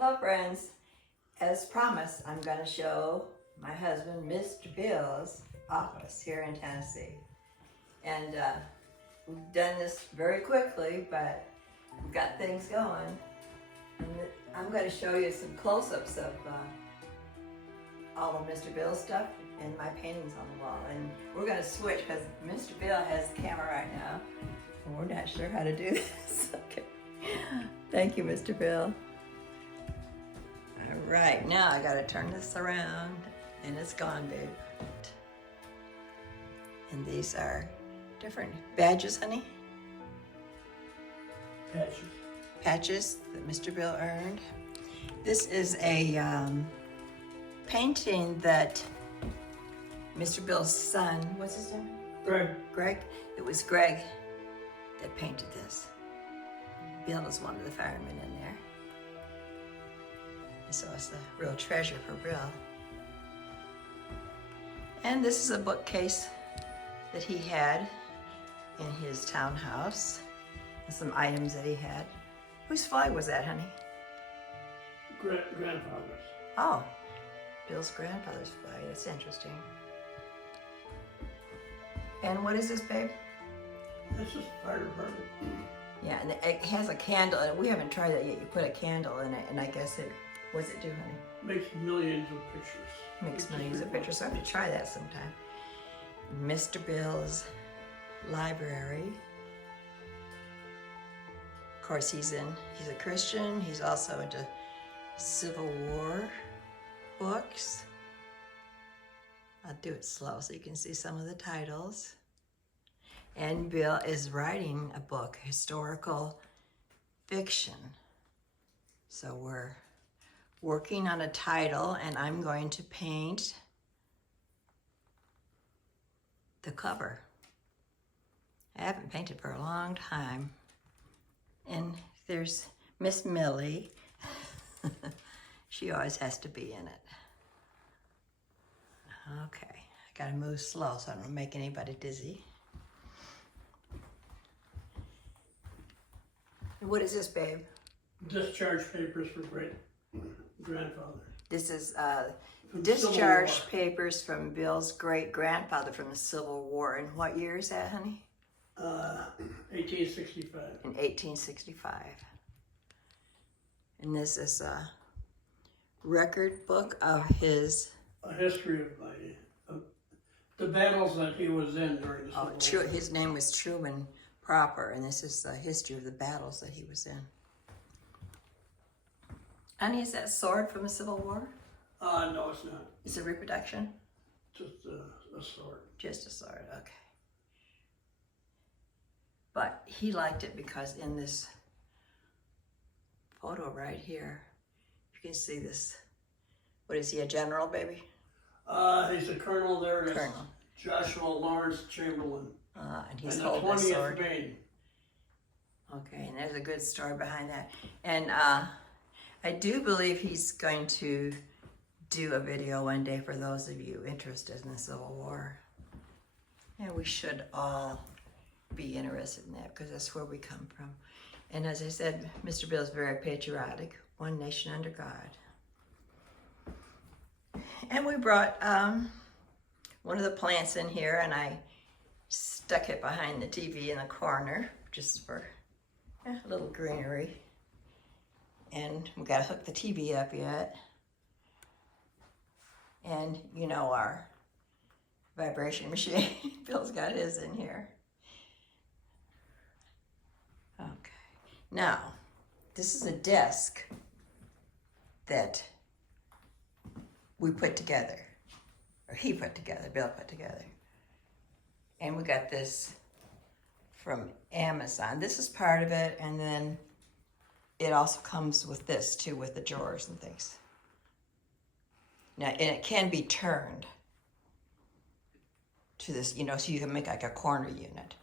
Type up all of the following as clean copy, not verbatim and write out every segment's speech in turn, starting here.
Hello friends. As promised, I'm going to show my husband Mr. Bill's office here in Tennessee. And we've done this very quickly, but we've got things going. And I'm going to show you some close-ups of all of Mr. Bill's stuff and my paintings on the wall. And we're going to switch because Mr. Bill has the camera right now. And we're not sure how to do this. Okay. Thank you, Mr. Bill. All right, now I gotta turn this around and it's gone, babe. And these are different badges, honey? Patches. Patches that Mr. Bill earned. This is a painting that Mr. Bill's son, what's his name? Greg. Greg. It was Greg that painted this. Bill is one of the firemen in there. And so it's a real treasure for Bill. And this is a bookcase that he had in his townhouse. And some items that he had. Whose flag was that, honey? Grandfather's. Oh, Bill's grandfather's flag. That's interesting. And what is this, babe? This is fire department. Yeah, and it has a candle, and we haven't tried that yet. You put a candle in it, and I guess it, what's it do, honey? Makes millions of pictures. Makes millions of pictures, so I have to try that sometime. Mr. Bill's library. Of course, he's a Christian. He's also into Civil War books. I'll do it slow so you can see some of the titles. And Bill is writing a book, historical fiction. So we're working on a title, and I'm going to paint the cover. I haven't painted for a long time. And there's Miss Millie. She always has to be in it. Okay, I gotta move slow so I don't make anybody dizzy. What is this, babe? Discharge papers for great grandfather. This is From discharge Civil War. papers from Bill's great-grandfather from the Civil War. And what year is that, honey? 1865. In 1865. And this is a record book of his... A history of the battles that he was in during the Civil War. His name was Truman Proper, and this is the history of the battles that he was in. Honey, is that sword from the Civil War? No, it's not. It's a reproduction? Just a sword. Just a sword, okay. But he liked it because in this photo right here, you can see this. What is he, a general, baby? He's a colonel there. Colonel. Joshua Lawrence Chamberlain. And he's And the holding a 20th sword. Maine. Okay, and there's a good story behind that. And I do believe he's going to do a video one day for those of you interested in the Civil War. And we should all be interested in that because that's where we come from. And as I said, Mr. Bill is very patriotic. One nation under God. And we brought one of the plants in here, and I stuck it behind the TV in the corner just for a little greenery. And we got to hook the TV up yet. And you know our vibration machine. Bill's got his in here. Okay. Now, this is a desk that we put together. Or he put together, Bill put together. And we got this from Amazon. This is part of it, and then it also comes with this too, with the drawers and things. Now, and it can be turned to this, you know, so you can make like a corner unit.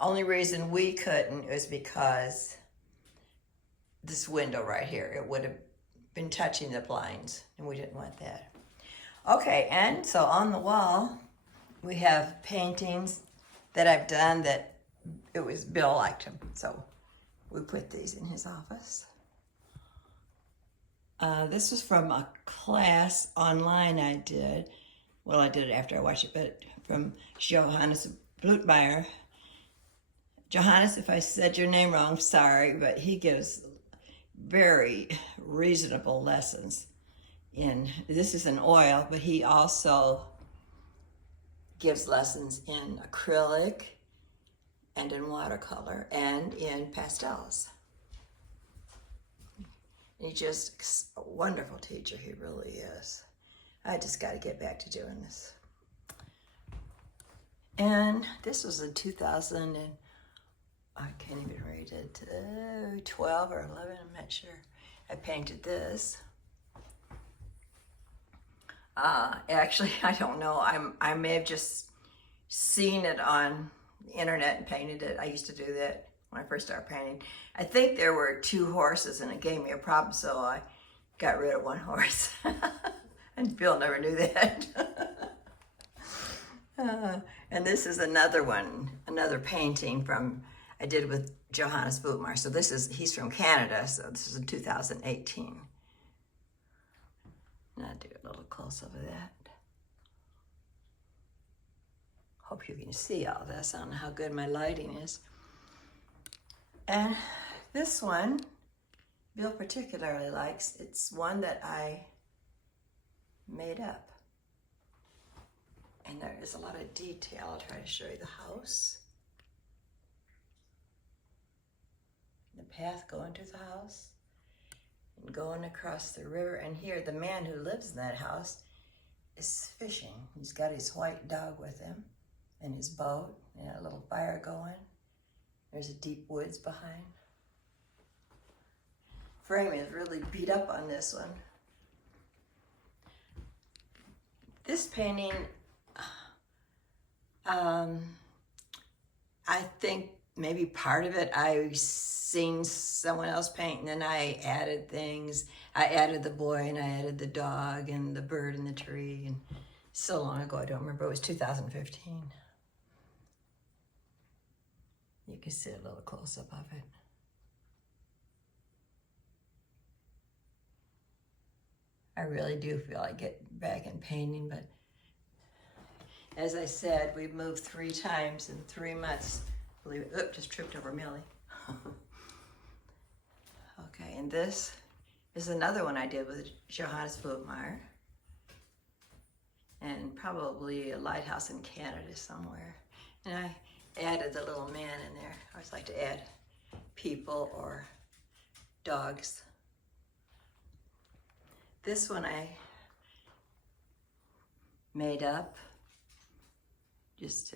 Only reason we couldn't is because this window right here, it would have been touching the blinds, and we didn't want that. Okay, and so on the wall, we have paintings that I've done that it was Bill liked them, so we put these in his office. This was from a class online I did. Well, I did it after I watched it, but from Johannes Blutmeyer. Johannes, if I said your name wrong, sorry, but he gives very reasonable lessons this is an oil, but he also gives lessons in acrylic and in watercolor and in pastels. He's just a wonderful teacher, he really is. I just got to get back to doing this. And this was in 2000 and I can't even read it, 12 or 11, I'm not sure. I painted this. Actually, I don't know. I may have just seen it on the internet and painted it. I used to do that when I first started painting. I think there were 2 horses and it gave me a problem, so I got rid of 1 horse. And Bill never knew that. And this is another one, another painting I did with Johannes Blutmeyer. So he's from Canada, so this is in 2018. And I'll do a little close-up of that. Hope you can see all this. I don't know how good my lighting is. And this one, Bill particularly likes. It's one that I made up. And there is a lot of detail. I'll try to show you the house. The path going to the house. And going across the river. And here, the man who lives in that house is fishing. He's got his white dog with him and his boat and a little fire going. There's a deep woods behind. Frame is really beat up on this one. This painting, I think maybe part of it I seen someone else paint and then I added things. I added the boy and I added the dog and the bird in the tree. And so long ago, I don't remember. It was 2015. You can see a little close-up of it. I really do feel like getting back in painting, but as I said, we've moved 3 times in 3 months. Believe it. Oop, just tripped over Millie. Okay, and this is another one I did with Johannes Blutmeyer. And probably a lighthouse in Canada somewhere. And I added the little man in there. I always like to add people or dogs. This one I made up. Just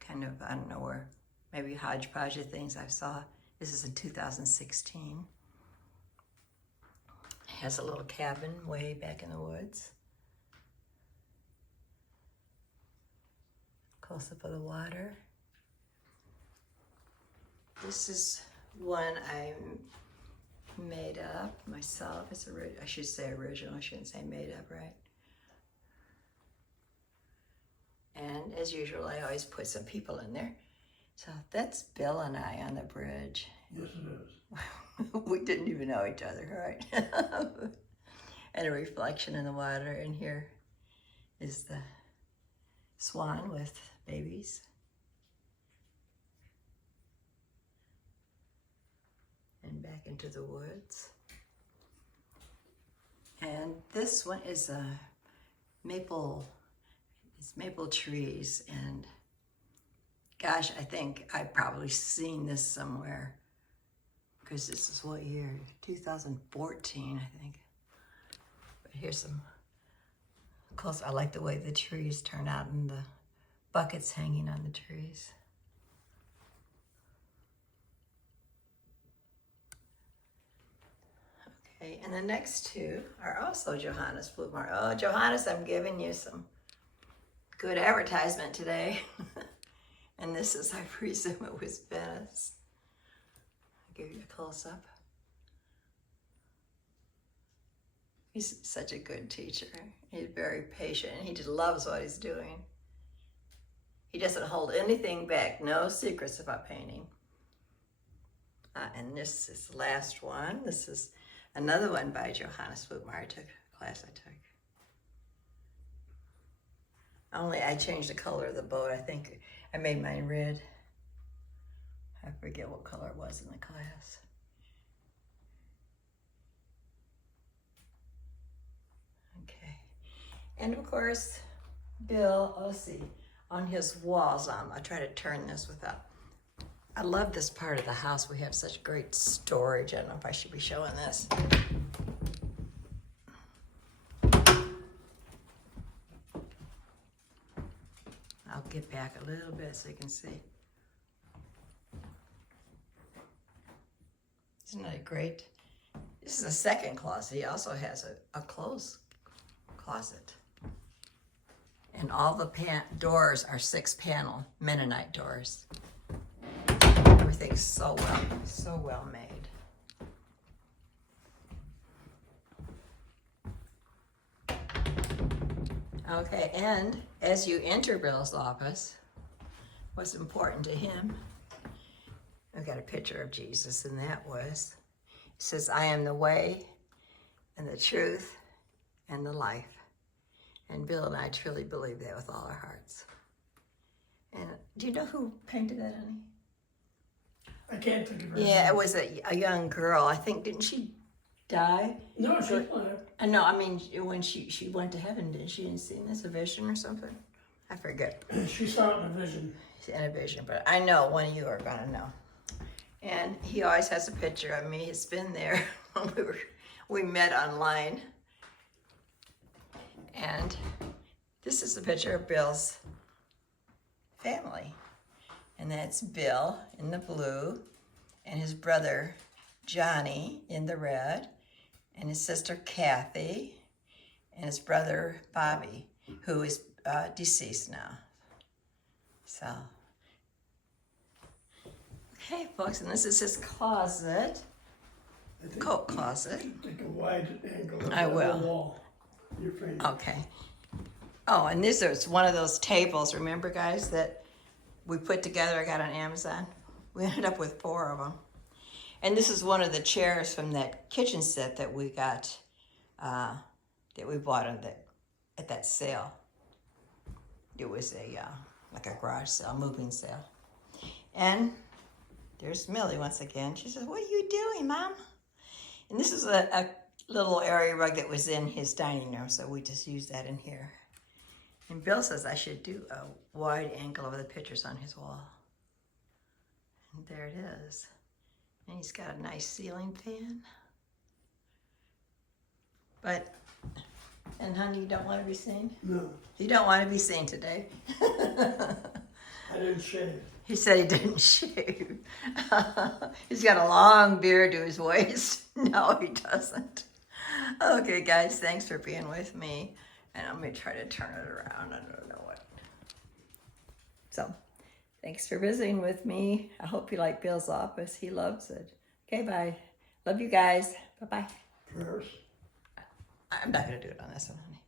kind of, I don't know where, maybe hodgepodge of things I saw. This is in 2016. It has a little cabin way back in the woods. Close-up of the water. This is one I made up myself. It's I should say original. I shouldn't say made up, right? And as usual, I always put some people in there. So that's Bill and I on the bridge. Yes, it is. We didn't even know each other, right? And a reflection in the water. And here is the swan with babies. And back into the woods. And this one is a maple. It's maple trees, and gosh, I think I've probably seen this somewhere because this is what year? 2014, I think. But here's some close. I like the way the trees turn out and the buckets hanging on the trees. Okay, and the next 2 are also Johannes Blutmeyer. Oh, Johannes, I'm giving you some good advertisement today. And this is, I presume it was Venice. I'll give you a close-up. He's such a good teacher. He's very patient. He just loves what he's doing. He doesn't hold anything back. No secrets about painting. And this is the last one. This is Another one by Johannes Woodmeyer took a class I took. Only I changed the color of the boat. I think I made mine red. I forget what color it was in the class. Okay. And of course, Bill, let's see, on his walls, I'll try to turn this without. I love this part of the house. We have such great storage. I don't know if I should be showing this. I'll get back a little bit so you can see. Isn't that great? This is a second closet. He also has a clothes closet. And all the doors are 6-panel Mennonite doors. Everything's so well made. Okay, and as you enter Bill's office, what's important to him, I've got a picture of Jesus, and that was, it says, I am the way and the truth and the life. And Bill and I truly believe that with all our hearts. And do you know who painted that, honey? I can't think of her. Yeah, it was a young girl. I think, didn't she die? No, she's alive. No, I mean, when she went to heaven, didn't she see this, a vision or something? I forget. She saw it in a vision. In a vision, but I know one of you are gonna know. And he always has a picture of me. It's been there when we met online. And this is a picture of Bill's family. And that's Bill in the blue, and his brother Johnny in the red, and his sister Kathy, and his brother Bobby, who is deceased now. So, okay, folks, and this is his closet, coat closet. Take a wide angle. I will. Of the wall. Your frame. Okay. Oh, and this is one of those tables, remember, guys, that we put together, I got on Amazon. We ended up with 4 of them. And this is one of the chairs from that kitchen set that we got, that we bought at that sale. It was like a garage sale, moving sale. And there's Millie once again. She says, what are you doing, Mom? And this is a little area rug that was in his dining room, so we just used that in here. And Bill says I should do a wide angle of the pictures on his wall. And there it is. And he's got a nice ceiling fan. But, and honey, you don't want to be seen? No, You don't want to be seen today. I didn't shave. He said he didn't shave. He's got a long beard to his waist. No, he doesn't. Okay, guys, thanks for being with me. And I'm going to try to turn it around. I don't know what. So, thanks for visiting with me. I hope you like Bill's office. He loves it. Okay, bye. Love you guys. Bye-bye. Prayers. I'm not going to do it on this one, honey.